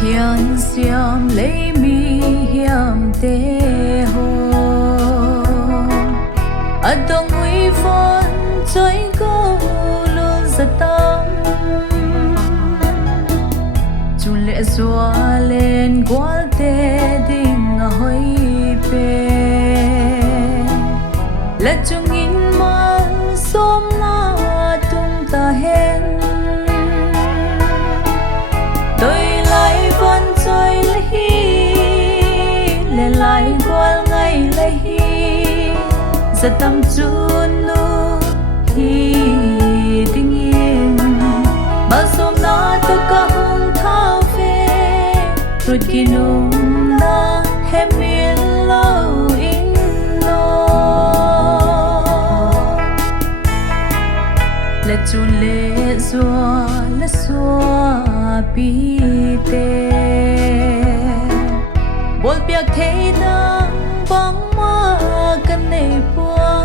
thiên xiêm lấy mi hiểm tê hồ ở đông nguy vốn trôi câu luôn giật tâm chu lệ xóa lên quá tê đình hơi về là chung in mang xóm na tung ta hen đôi lại vẫn trôi lấy lệ lại qua ngày lấy giờ tâm chun nu hi tình yên bao xóm na tôi cả hồng thao về rồi kia nung na hem miên lâu in no là chun lệ xóa bi tê bol piak thế nang bang ma kan nei bua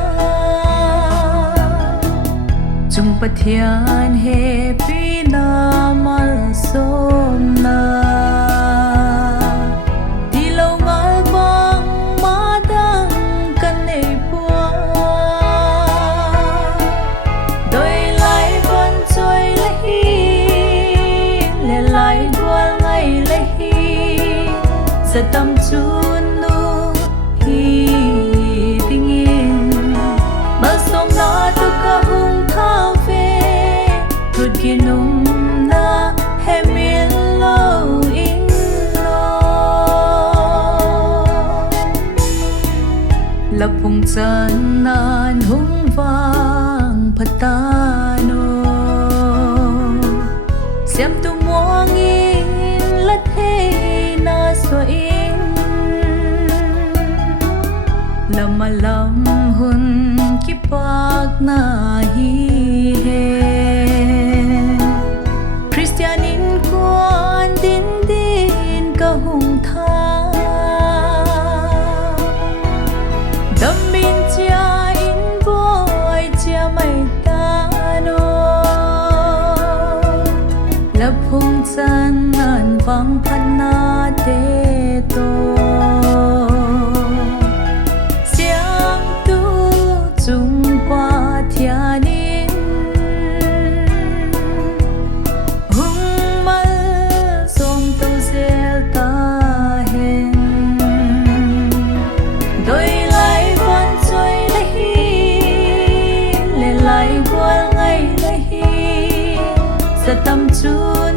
chung pathian he pi na mal som na đi lâu ngal bang ma dang kan nei bua đôi lại vẫn trôi lấy lại qua ngày lấy giờ tâm chun nu hi tình yên bao xóm na tôi cả hung thao về ruột kia nung na hem miên lâu in lo lập hung chân nan hung vang patano xem tu mua nghìn lát thế na so in lama lam hun ki pak na hi he Christianin quan din din ka hung tha đam min chia in voi chia mai ta lập hung chân nan vang phan na te to xiang tu chung qua thianin hung mal som tu zel ta hen đôi lại vẫn trôi lấy lệ lại qua ngày lấy giờ tâm chun